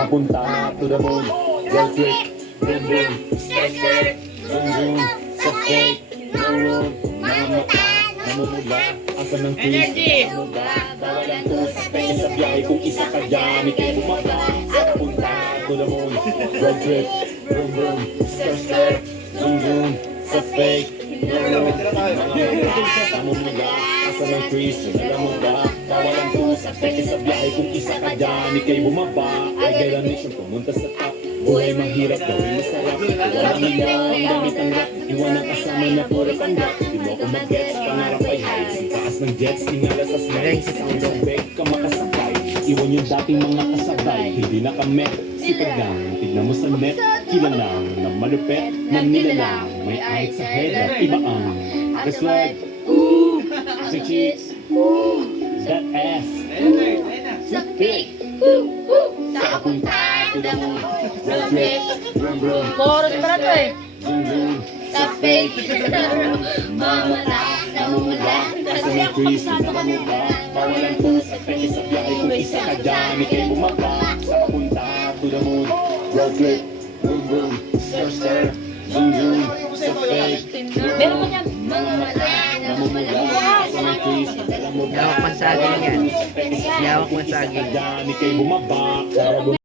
Papunta to the moon. Road trip. Boom boom. Skirt skirt. Zoom zoom. Sa fake. No room. Mga mata. Namumula. Asa ng Energy. Bawalan ko sa peke sa biyahe. Kung isa ka dyan, ikay bumaba. Papunta to the moon. Road trip. Boom boom. Skirt skirt. Zoom zoom. Sa fake. No room. Namumula. Asa ng Chris. Alam mo ba? Bawalan ko sa peke sa biyahe. Kung isa ka dyan, ikay bumaba. Ay gala nation pumunta sa top. Buhay mahirap, gawin masarap. Wala nila ang gamit ang rap. Iwan ang kasama na puro panggap. Di mo ako mag-gets, pangarap ay high. Sa taas ng jets, tingala sa slides. Sa sound of beg ka makasakay. Iwan yung dating mga kasabay. Hindi na kami, sipag lang. Tignan mo sa net, kilalang. Na malupet, na nilalang. May ahit sa head at iba ang the swag. Ooh, the cheeks. Ooh, that ass. Sa pig. Sa kapunta. To the moon. Road trip, vroom vroom. Chorus para to eh. Zoom zoom. Sa pig. Mamata. Namumula. Asa ng Chris, alam mo ba? Bawalan ko sa peke sa biyahe. Kung isa ka dyan, ikay bumaba. Sa papunta to the moon. Road trip, vroom vroom. Stir stir, zoom zoom. Sa fake. Meron mo niyan. Mamata. Namumula. Asa ng Chris, alam mo ba? Lawak man saging yan. Sa peke sa biyahe. Lawak Kung man isa ka saging. dyan, ikay bumaba.